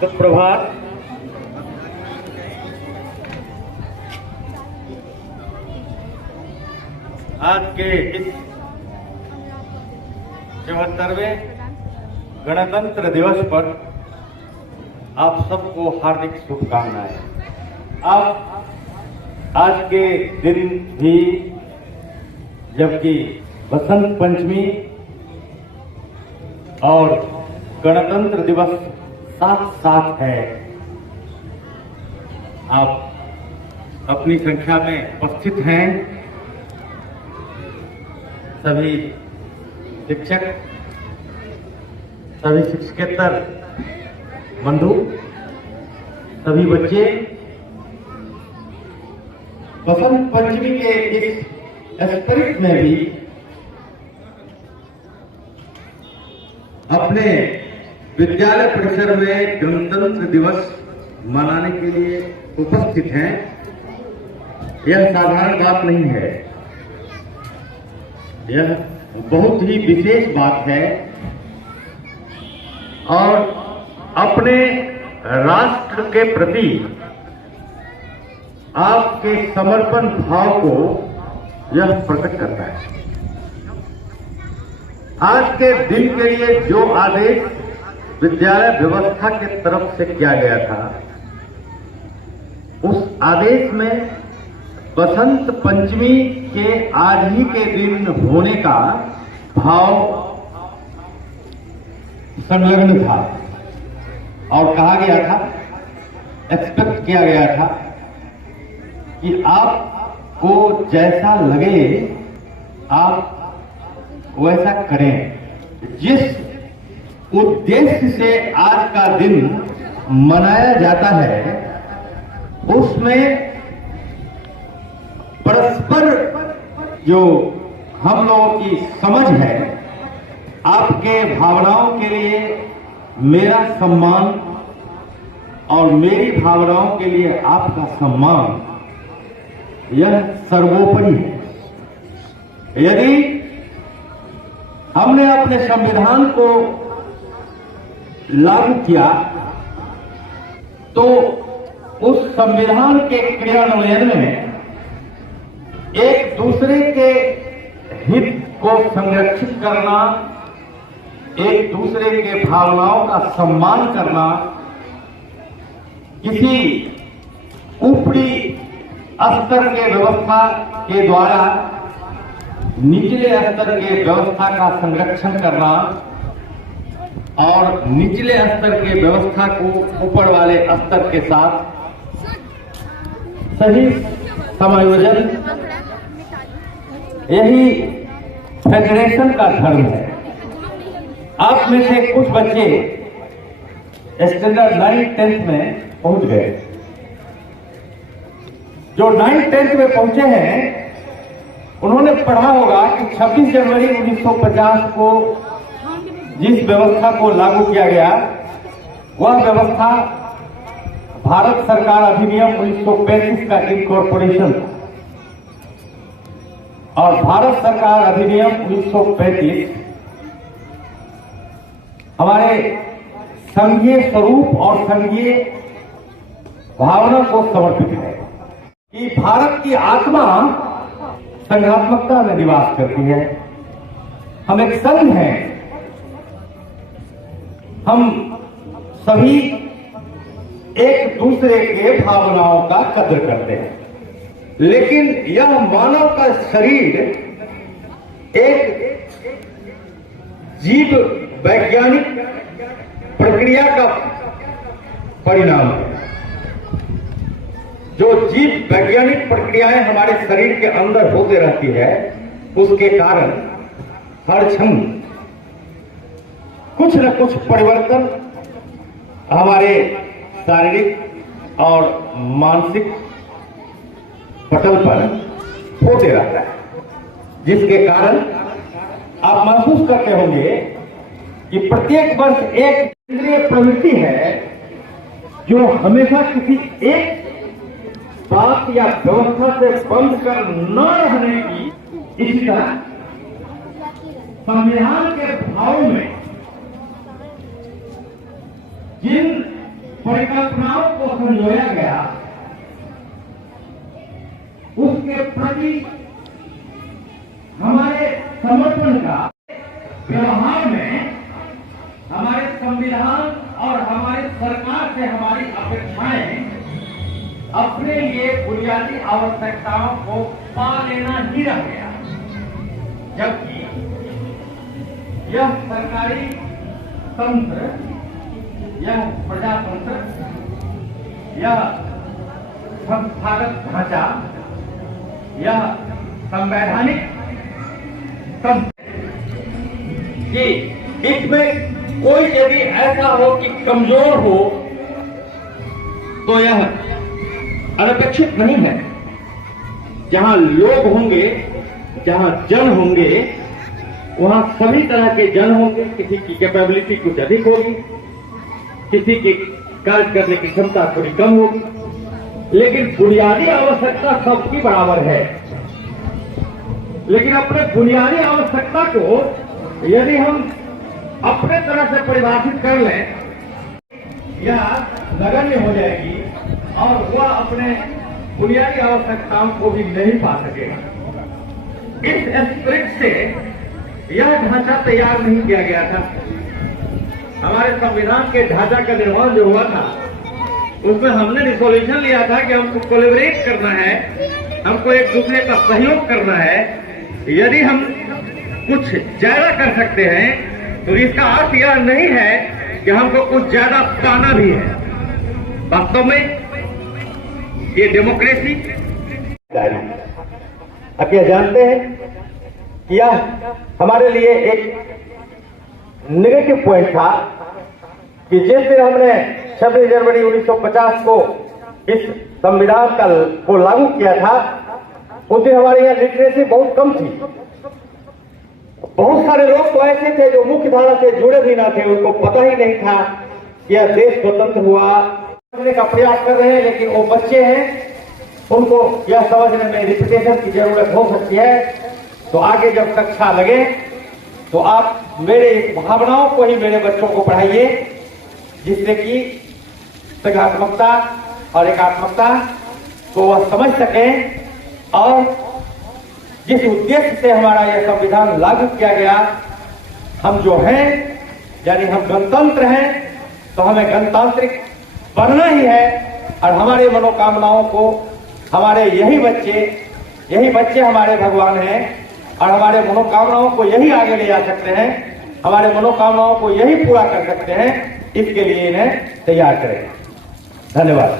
सुप्रभात। आज के इस 74वें गणतंत्र दिवस पर आप सबको हार्दिक शुभकामनाएं। आप आज के दिन भी जबकि बसंत पंचमी और गणतंत्र दिवस साथ साथ है, आप अपनी संख्या में उपस्थित हैं। सभी शिक्षक, सभी शिक्षकेतर बंधु, सभी बच्चे बसंत पंचमी के इस स्पिरिट में भी अपने विद्यालय परिसर में गणतंत्र दिवस मनाने के लिए उपस्थित हैं। यह साधारण बात नहीं है, यह बहुत ही विशेष बात है और अपने राष्ट्र के प्रति आपके समर्पण भाव को यह प्रकट करता है। आज के दिन के लिए जो आदेश विद्यालय व्यवस्था के तरफ से किया गया था, उस आदेश में बसंत पंचमी के आज ही के दिन होने का भाव संलग्न था और कहा गया था, एक्सपेक्ट किया गया था कि आपको जैसा लगे आप वैसा करें। जिस उद्देश्य से आज का दिन मनाया जाता है, उसमें परस्पर जो हम लोगों की समझ है, आपके भावनाओं के लिए मेरा सम्मान और मेरी भावनाओं के लिए आपका सम्मान, यह सर्वोपरि है। यदि हमने अपने संविधान को लागू किया तो उस संविधान के क्रियान्वयन में एक दूसरे के हित को संरक्षित करना, एक दूसरे के भावनाओं का सम्मान करना, किसी ऊपरी स्तर के व्यवस्था के द्वारा निचले स्तर के व्यवस्था का संरक्षण करना और निचले स्तर के व्यवस्था को ऊपर वाले स्तर के साथ सही समायोजन, यही फेडरेशन का धर्म है। आप में से कुछ बच्चे स्टैंडर्ड 9th 10th में पहुंच गए। जो 9th 10th में पहुंचे हैं, उन्होंने पढ़ा होगा कि 26 जनवरी 1950 को जिस व्यवस्था को लागू किया गया, वह व्यवस्था भारत सरकार अधिनियम 1935 का इनकॉर्पोरेशन और भारत सरकार अधिनियम 1935 हमारे संघीय स्वरूप और संघीय भावना को समर्पित है कि भारत की आत्मा संघात्मकता में निवास करती है। हम एक संघ हैं, हम सभी एक दूसरे के भावनाओं का कदर करते हैं, लेकिन यह मानव का शरीर एक जीव वैज्ञानिक प्रक्रिया का परिणाम है। जो जीव वैज्ञानिक प्रक्रियाएं हमारे शरीर के अंदर होते रहती है, उसके कारण हर क्षण कुछ न कुछ परिवर्तन हमारे शारीरिक और मानसिक पटल पर होते रहता है, जिसके कारण आप महसूस करते होंगे कि प्रत्येक वर्ष एक इंद्रिय प्रवृत्ति है जो हमेशा किसी एक बात या व्यवस्था से बंद कर न रहने की इच्छा संविधान के भाव में जिन परिकल्पनाओं को संजोया गया उसके प्रति हमारे समर्पण का व्यवहार में हमारे संविधान और हमारी सरकार से हमारी अपेक्षाएं अपने लिए बुनियादी आवश्यकताओं को पा लेना ही रह गया, जबकि यह सरकारी तंत्र, यह प्रजातंत्र, यह संस्थागत ढांचा, यह संवैधानिक तंत्र कि इसमें कोई यदि ऐसा हो कि कमजोर हो तो यह अनपेक्षित नहीं है। जहां लोग होंगे, जहां जन होंगे, वहां सभी तरह के जन होंगे। किसी की कैपेबिलिटी कुछ अधिक होगी, किसी की कार्य करने की क्षमता थोड़ी कम होगी, लेकिन बुनियादी आवश्यकता सबकी बराबर है। लेकिन अपने बुनियादी आवश्यकता को यदि हम अपने तरह से परिभाषित कर लें, यह नगण्य हो जाएगी और वह अपने बुनियादी आवश्यकताओं को भी नहीं पा सकेगा। इस स्पिरिट से यह ढांचा तैयार नहीं किया गया था। हमारे संविधान के ढांचा का निर्माण जो हुआ था, उसमें हमने रिजोल्यूशन लिया था कि हमको कोलैबोरेट करना है, हमको एक दूसरे का सहयोग करना है। यदि हम कुछ ज्यादा कर सकते हैं तो इसका अर्थ यह नहीं है कि हमको कुछ ज्यादा पाना भी है। वास्तव में ये डेमोक्रेसी, आप यह जानते हैं कि यह हमारे लिए एक नेगेटिव पॉइंट था कि जिस दिन हमने 26 जनवरी 1950 को इस संविधान को लागू किया था, उस दिन हमारे यहाँ लिटरेसी बहुत कम थी। बहुत सारे लोग तो ऐसे थे जो मुख्य धारा से जुड़े भी ना थे, उनको पता ही नहीं था कि यह देश स्वतंत्र हुआ। समझने का प्रयास कर रहे हैं, लेकिन वो बच्चे हैं, उनको यह समझने में रिपीटेशन की जरूरत हो सकती है। तो आगे जब कक्षा लगे तो आप मेरे भावनाओं को ही मेरे बच्चों को पढ़ाइए, जिससे कि सकारात्मकता और एकात्मकता को वह समझ सकें और जिस उद्देश्य से हमारा यह संविधान लागू किया गया, हम जो हैं, यानी हम गणतंत्र हैं, तो हमें गणतांत्रिक बनना ही है। और हमारे मनोकामनाओं को हमारे यही बच्चे हमारे भगवान हैं और हमारे मनोकामनाओं को यही आगे ले जा सकते हैं, हमारे मनोकामनाओं को यही पूरा कर सकते हैं। इसके लिए इन्हें तैयार करें। धन्यवाद।